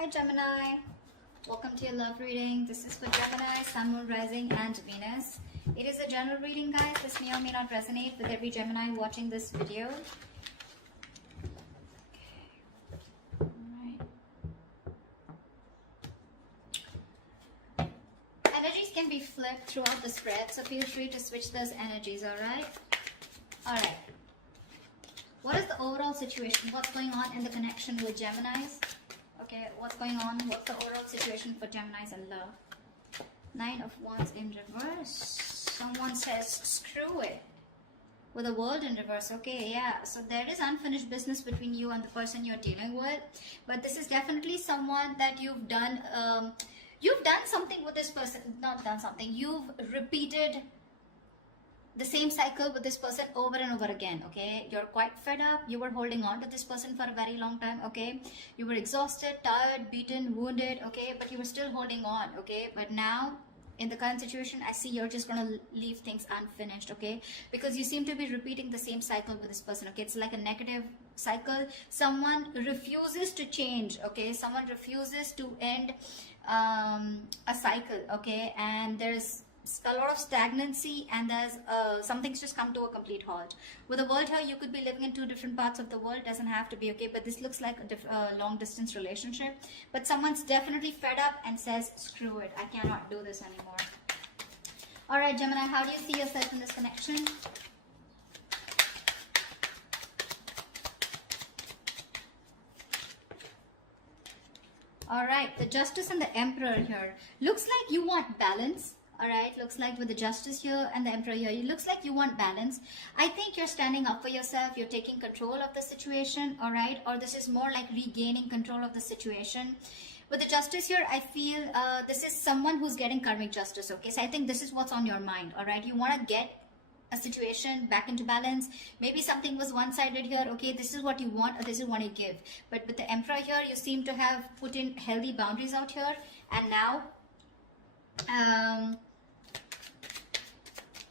Hi Gemini, welcome to your love reading. This is for Gemini, Sun, Moon, Rising and Venus. It is a general reading, guys. This may or may not resonate with every Gemini watching this video. Energies can be flipped throughout the spread, so feel free to switch those energies, alright? Alright. What is the overall situation? What's going on in the connection with Geminis? Okay, what's going on? What's the overall situation for Geminis and love? 9 of Wands in reverse. Someone says, screw it. With the World in reverse. Okay, yeah. So there is unfinished business between you and the person you're dealing with. But this is definitely someone that you've done something with this person. Not done something. You've repeated the same cycle with this person over and over again. Okay, you're quite fed up. You were holding on to this person for a very long time. Okay, you were exhausted, tired, beaten, wounded. Okay, but you were still holding on. Okay, but now in the current situation, I see you're just gonna leave things unfinished. Okay, because you seem to be repeating the same cycle with this person. Okay, it's like a negative cycle. Someone refuses to change. Okay, someone refuses to end a cycle. Okay, and there's a lot of stagnancy, and there's something's just come to a complete halt. With the world here, you could be living in two different parts of the world. Doesn't have to be. Okay, but this looks like a long distance relationship. But someone's definitely fed up and says, screw it, I cannot do this anymore. All right, Gemini, how do you see yourself in this connection? All right, the Justice and the Emperor here. Looks like you want balance. Alright, looks like with the Justice here and the Emperor here, it looks like you want balance. I think you're standing up for yourself, you're taking control of the situation, alright? Or this is more like regaining control of the situation. With the Justice here, I feel this is someone who's getting karmic justice, okay? So I think this is what's on your mind, alright? You want to get a situation back into balance. Maybe something was one-sided here. Okay, this is what you want or this is what you give. But with the Emperor here, you seem to have put in healthy boundaries out here, and now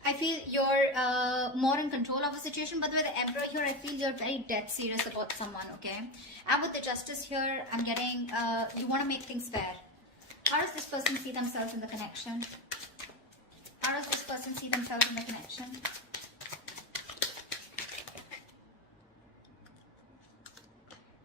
I feel you're more in control of the situation. But with the Emperor here, I feel you're very dead serious about someone, okay? And with the Justice here, I'm getting you want to make things fair. How does this person see themselves in the connection? How does this person see themselves in the connection?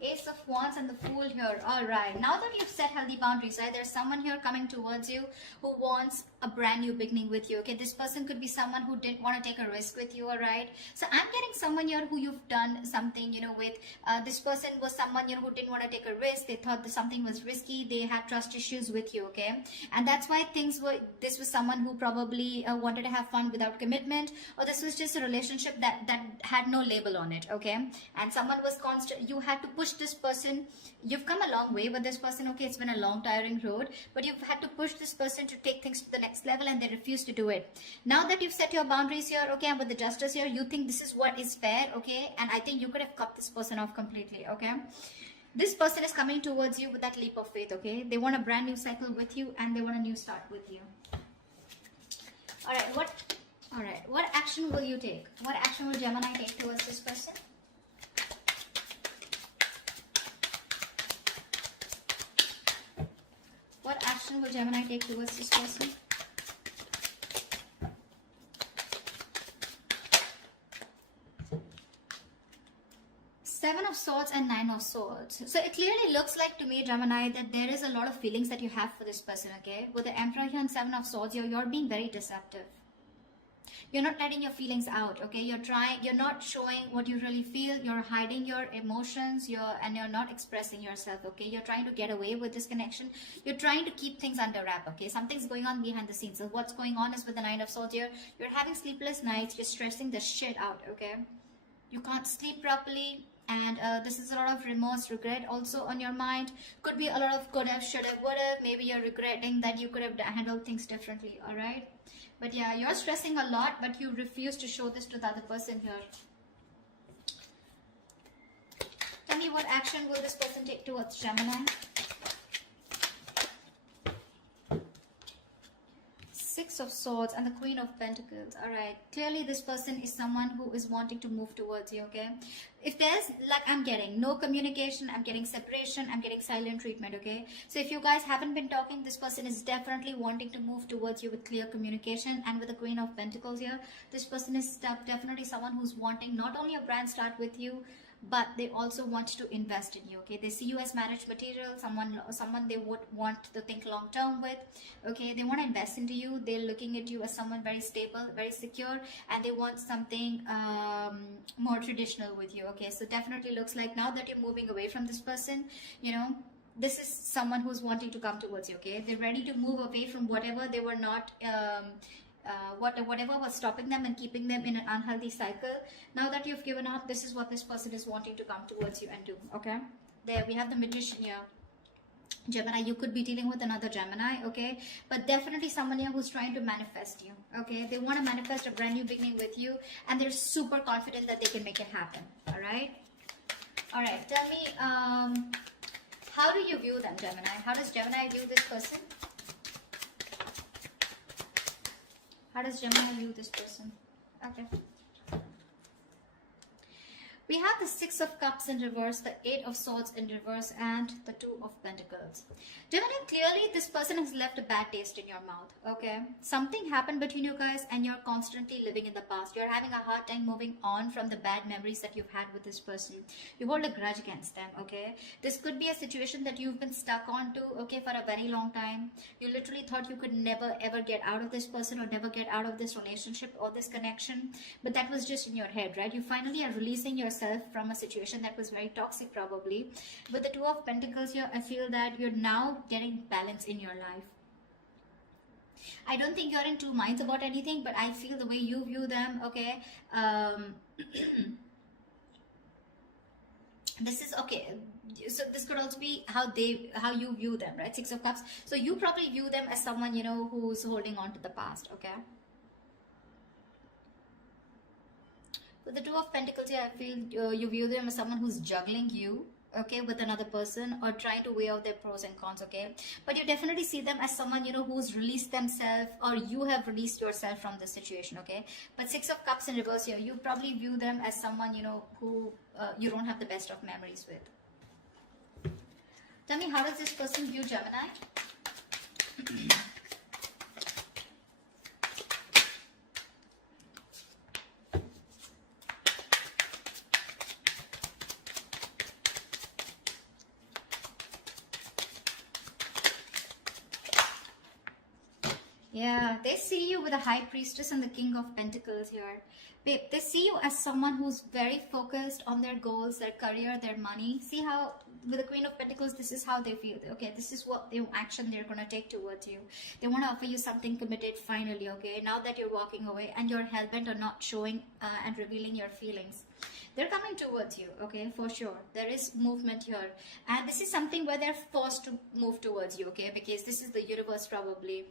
Ace of Wands and the Fool here. Alright, now that you've set healthy boundaries, right, there's someone here coming towards you who wants a brand new beginning with you. Okay, this person could be someone who didn't want to take a risk with you. Alright, so I'm getting someone here who you've done something, you know, with. This person was someone, you know, who didn't want to take a risk. They thought that something was risky. They had trust issues with you. Okay, and that's why this was someone who probably wanted to have fun without commitment, or this was just a relationship that had no label on it. Okay, and someone was constant. You had to push this person. You've come a long way with this person. Okay, it's been a long tiring road, but you've had to push this person to take things to the next level, and they refuse to do it. Now that you've set your boundaries here, okay, and with the Justice here, you think this is what is fair. Okay, and I think you could have cut this person off completely. Okay, this person is coming towards you with that leap of faith. Okay, they want a brand new cycle with you, and they want a new start with you. All right, what action will you take? What action will Gemini take towards this person? What action will Gemini take towards this person? Seven of Swords and Nine of Swords. So it clearly looks like to me, Gemini, that there is a lot of feelings that you have for this person, okay? With the Emperor here and Seven of Swords, you're being very deceptive. You're not letting your feelings out, okay? You're not showing what you really feel. You're hiding your emotions, and you're not expressing yourself, okay? You're trying to get away with this connection. You're trying to keep things under wrap, okay? Something's going on behind the scenes. So what's going on is with the Nine of Swords here, you're having sleepless nights. You're stressing the shit out, okay? You can't sleep properly. And this is a lot of remorse, regret also on your mind. Could be a lot of could have, should have, would have. Maybe you're regretting that you could have handled things differently, all right? But yeah, you're stressing a lot, but you refuse to show this to the other person here. Tell me, what action will this person take towards Gemini? 6 Six of Swords and the Queen of Pentacles. All right, clearly this person is someone who is wanting to move towards you. Okay, if there's, like, I'm getting no communication, I'm getting separation, I'm getting silent treatment. Okay, so if you guys haven't been talking, this person is definitely wanting to move towards you with clear communication. And with the Queen of Pentacles here, this person is definitely someone who's wanting not only a brand start with you, but they also want to invest in you. Okay, they see you as marriage material, someone they would want to think long term with. Okay, they want to invest into you. They're looking at you as someone very stable, very secure, and they want something more traditional with you. Okay, so definitely looks like now that you're moving away from this person, you know, this is someone who's wanting to come towards you. Okay, they're ready to move away from whatever they were not whatever was stopping them and keeping them in an unhealthy cycle. Now that you've given up, this is what this person is wanting to come towards you and do. Okay, there we have the Magician here. Gemini, you could be dealing with another Gemini. Okay, but definitely someone here who's trying to manifest you. Okay, they want to manifest a brand new beginning with you, and they're super confident that they can make it happen. All right, tell me, how do you view them, Gemini? How does Gemini view this person? How does Gemini view this person? Okay. We have the Six of Cups in reverse, the Eight of Swords in reverse, and the Two of Pentacles. Gemini, clearly this person has left a bad taste in your mouth. Okay, something happened between you guys and you're constantly living in the past. You're having a hard time moving on from the bad memories that you've had with this person. You hold a grudge against them. Okay, this could be a situation that you've been stuck on to, okay, for a very long time. You literally thought you could never ever get out of this person or never get out of this relationship or this connection, but that was just in your head, right? You finally are releasing yourself from a situation that was very toxic, probably. With the Two of Pentacles here, I feel that you're now getting balance in your life. I don't think you're in two minds about anything, but I feel the way you view them, okay, this is okay. So this could also be how you view them, right? Six of Cups. So you probably view them as someone, you know, who's holding on to the past. Okay, with the Two of Pentacles here, I feel you view them as someone who's juggling you, okay, with another person, or trying to weigh out their pros and cons. Okay, but you definitely see them as someone, you know, who's released themselves, or you have released yourself from the situation. Okay, but Six of Cups in reverse here, you probably view them as someone, you know, who you don't have the best of memories with. Tell me, how does this person view Gemini? Yeah, they see you with the High Priestess and the King of Pentacles here. Babe, they see you as someone who's very focused on their goals, their career, their money. See how with the Queen of Pentacles, this is how they feel. Okay, this is what the action they're going to take towards you. They want to offer you something committed finally, okay? Now that you're walking away and you're hell-bent on not showing and revealing your feelings. They're coming towards you, okay, for sure. There is movement here. And this is something where they're forced to move towards you, okay? Because this is the universe probably,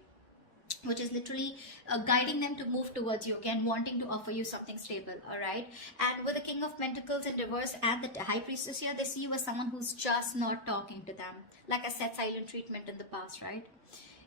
which is literally guiding them to move towards you, again, wanting to offer you something stable. All right, and with the King of Pentacles in reverse and the High Priestess here, they see you as someone who's just not talking to them. Like I said, silent treatment in the past, right?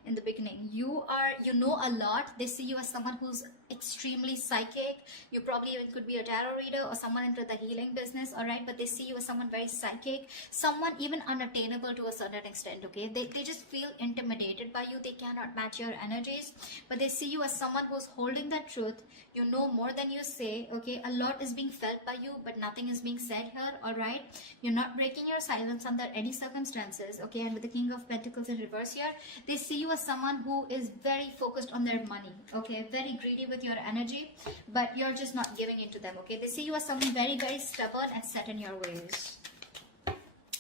In the beginning, you know a lot. They see you as someone who's extremely psychic. You probably even could be a tarot reader or someone into the healing business. All right, but they see you as someone very psychic, someone even unattainable to a certain extent. Okay, they just feel intimidated by you. They cannot match your energies, but they see you as someone who's holding that truth. You know more than you say. Okay, a lot is being felt by you, but nothing is being said here. All right, you're not breaking your silence under any circumstances. Okay, and with the King of Pentacles in reverse here, they see you as someone who is very focused on their money. Okay, very greedy with your energy, but you're just not giving into them. Okay, they see you as someone very, very stubborn and set in your ways.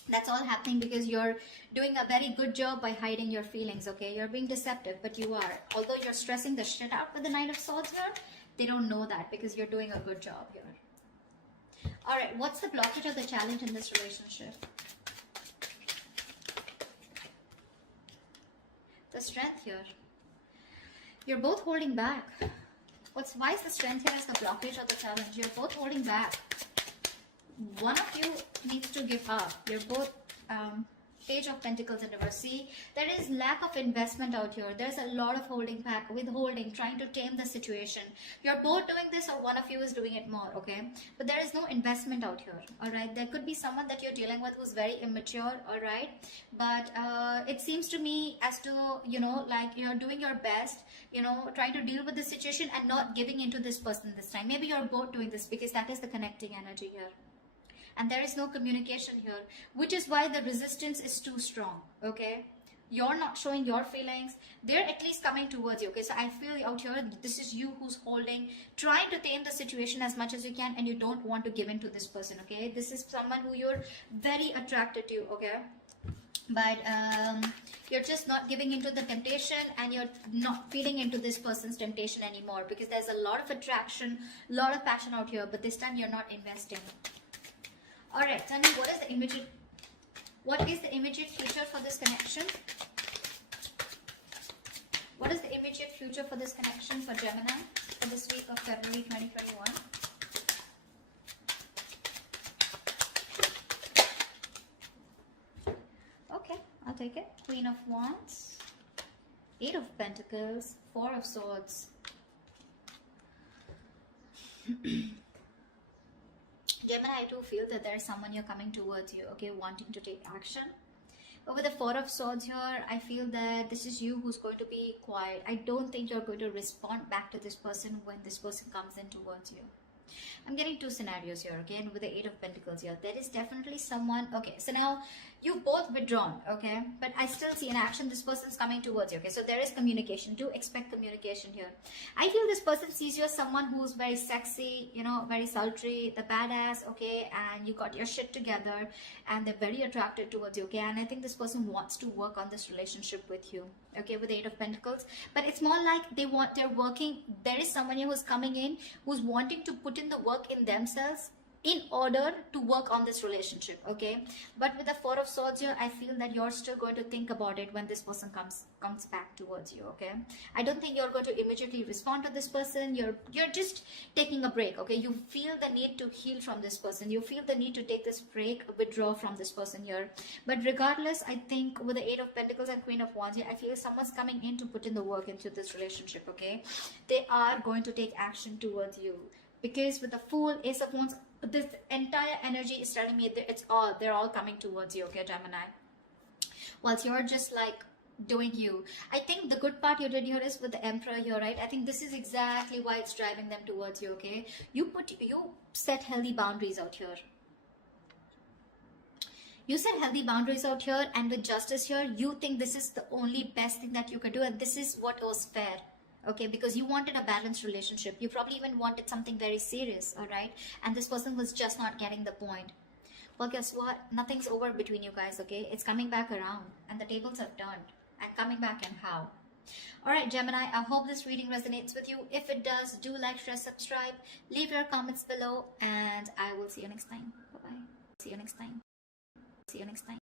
That's all happening because you're doing a very good job by hiding your feelings. Okay, you're being deceptive, but you are. Although you're stressing the shit out with the Knight of Swords here, they don't know that because you're doing a good job here. All right, what's the blockage or the challenge in this relationship? The Strength here. You're both holding back. Why is the Strength here as the blockage or the challenge? You're both holding back. One of you needs to give up. You're both Page of Pentacles in reverse. See, there is lack of investment out here. There's a lot of holding back, withholding, trying to tame the situation. You're both doing this, or one of you is doing it more, okay? But there is no investment out here, all right? There could be someone that you're dealing with who's very immature, all right? But it seems to me as to, you know, like you're doing your best, you know, trying to deal with the situation and not giving into this person this time. Maybe you're both doing this because that is the connecting energy here. And there is no communication here, which is why the resistance is too strong, okay? You're not showing your feelings. They're at least coming towards you, okay? So I feel out here, this is you who's holding, trying to tame the situation as much as you can, and you don't want to give in to this person, okay? This is someone who you're very attracted to, okay? But you're just not giving into the temptation, and you're not feeding into this person's temptation anymore, because there's a lot of attraction, a lot of passion out here, but this time you're not investing. All right, tell me, what is the immediate future for this connection? What is the immediate future for this connection for Gemini for this week of February 2021? Okay, I'll take it. Queen of Wands, 8 of Pentacles, 4 of Swords. Gemini, I do feel that there is someone you're coming towards you, okay, wanting to take action. But with the 4 of Swords here, I feel that this is you who's going to be quiet. I don't think you're going to respond back to this person when this person comes in towards you. I'm getting 2 scenarios here, okay, and with the 8 of Pentacles here, there is definitely someone, okay, so now you both withdrawn, okay, but I still see an action. This person's coming towards you, okay, so there is communication. Do expect communication here. I feel this person sees you as someone who's very sexy, you know, very sultry, the badass, okay, and you got your shit together, and they're very attracted towards you, okay, and I think this person wants to work on this relationship with you, okay, with the 8 of Pentacles. But it's more like they're working. There is someone here who's coming in, who's wanting to put in the work in themselves in order to work on this relationship, okay? But with the 4 of Swords here, I feel that you're still going to think about it when this person comes back towards you, okay? I don't think you're going to immediately respond to this person. You're just taking a break, okay? You feel the need to heal from this person. You feel the need to take this break, withdraw from this person here. But regardless, I think with the 8 of Pentacles and Queen of Wands here, I feel someone's coming in to put in the work into this relationship, okay? They are going to take action towards you. Because with the Fool, Ace of Wands, this entire energy is telling me that they're all coming towards you, okay, Gemini? Whilst you're just like doing you. I think the good part you did here is with the Emperor here, right? I think this is exactly why it's driving them towards you, okay? You set healthy boundaries out here. You set healthy boundaries out here, and with Justice here, you think this is the only best thing that you could do, and this is what was fair. Okay, because you wanted a balanced relationship. You probably even wanted something very serious, all right? And this person was just not getting the point. Well, guess what? Nothing's over between you guys, okay? It's coming back around, and the tables have turned. And coming back, and how? All right, Gemini, I hope this reading resonates with you. If it does, do like, share, subscribe. Leave your comments below, and I will see you next time. Bye-bye. See you next time. See you next time.